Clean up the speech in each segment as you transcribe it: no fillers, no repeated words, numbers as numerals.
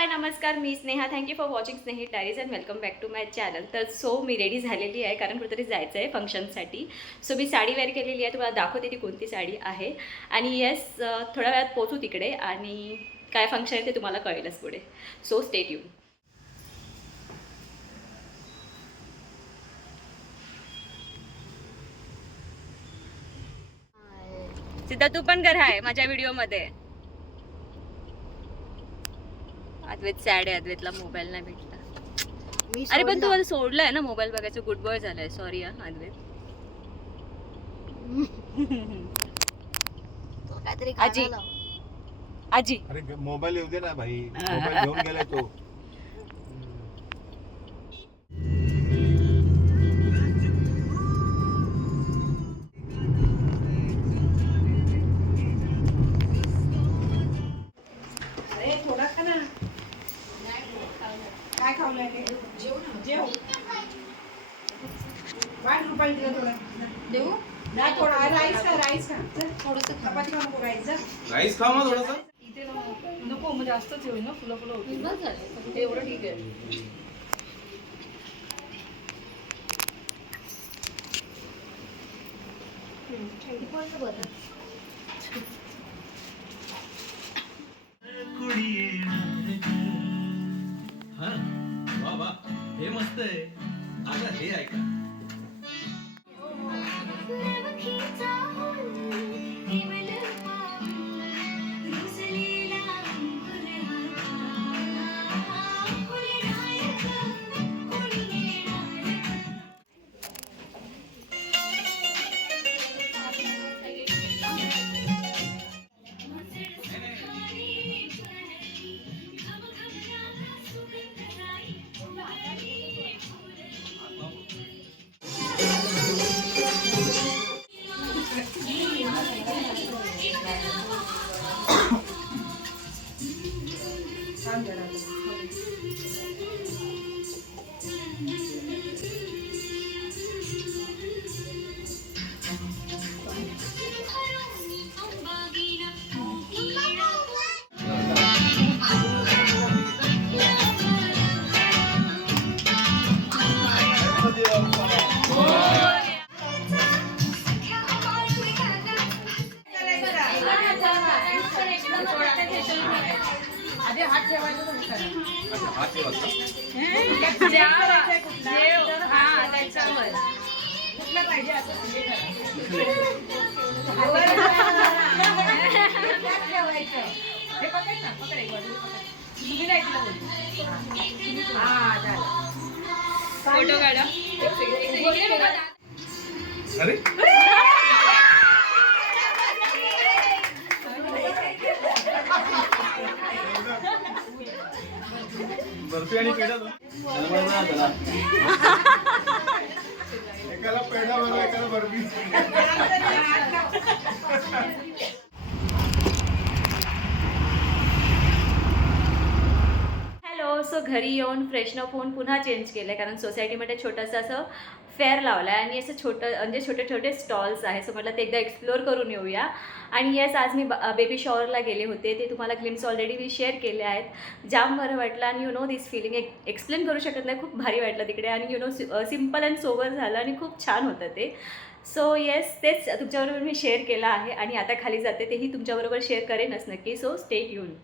हाय नमस्कार, मी Sneha. Thank you for watching Snehi Diaries and welcome back to my channel. तर मी रेडी झालेली आहे कारण कुठेतरी जायचं आहे फंक्शनसाठी. मी साडी वेअर केलेली आहे. तुम्हाला दाखवते ती कोणती साडी आहे. आणि येस, थोड्या वेळात पोहोचू तिकडे आणि काय फंक्शन आहे ते तुम्हाला कळेलच पुढे. Stay tune. सिद्धा, तू पण कर आहे माझ्या व्हिडिओमध्ये. अद्वैत सॅड आहे. अद्वैतला मोबाईल नाही भेटला. अरे पण तू मला सोडलाय ना मोबाईल बघायचं. गुड बॉय झालाय. सॉरी हा अद्वैत. आजी आजी अरे मोबाईल येऊ दे ना भाई. मोबाईल घेऊन गेलाय तो. काय खावलंय जेव 5 रुपये दिलं थोडं देऊ ना. थोडा राईस खा थोडंसं. चपाती खाऊ नको. राईस खा मग थोडंसं. इथे नको म्हणजे जास्तच होईल ना. फुलं होती झाले एवढं ठीक आहे. हे मस्त आहे. आता हे ऐका. आधी हात ठेवायचा कुठलं पाहिजे असं ठेवायचं. हे पकड ना. पकड एक बाजू. तुम्ही नाही तिला बोलू. हा झालं. फोटो काढा. अरे बर्फी आणि पेढा एकाला पेढा बनवा, एकाला बर्फी. हॅलो. घरी येऊन फ्रेशनअप होऊन पुन्हा चेंज केलं आहे कारण सोसायटीमध्ये छोटंसं असं फेअर लावलं आहे आणि असं म्हणजे छोटे छोटे स्टॉल्स आहे. म्हटलं ते एकदा एक्सप्लोअर करून येऊया. आणि येस, आज मी बेबी शॉवरला गेले होते. ते तुम्हाला ग्लिम्स ऑलरेडी मी शेअर केले आहेत. जाम बरं वाटलं आणि you know this feeling explain करू शकत नाही. खूप भारी वाटलं तिकडे आणि you know simple and sober झालं आणि खूप छान होतं ते. येस, तेच तुमच्याबरोबर मी शेअर केलं आहे आणि आता खाली जाते तेही तुमच्याबरोबर शेअर करेनच नक्की. Stay tune.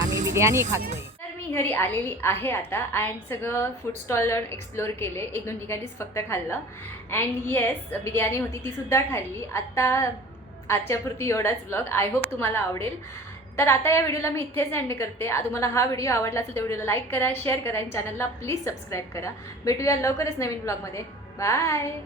आम्ही बिर्याणी खातोय. तर मी घरी आलेली आहे आता अँड सगळं फूड स्टॉलवर एक्सप्लोअर केले. 1-2 ठिकाणीच फक्त खाल्लं. अँड येस, बिर्याणी होती तीसुद्धा खाल्ली. आत्ता आजच्यापुरती एवढाच व्लॉग. आय होप तुम्हाला आवडेल. तर आता या व्हिडिओला मी इथेच एंड करते. तुम्हाला हा व्हिडिओ आवडला असेल तर व्हिडिओला लाईक करा, शेअर करा आणि चॅनलला प्लीज सबस्क्राईब करा. भेटूया लवकरच नवीन व्लॉगमध्ये. बाय.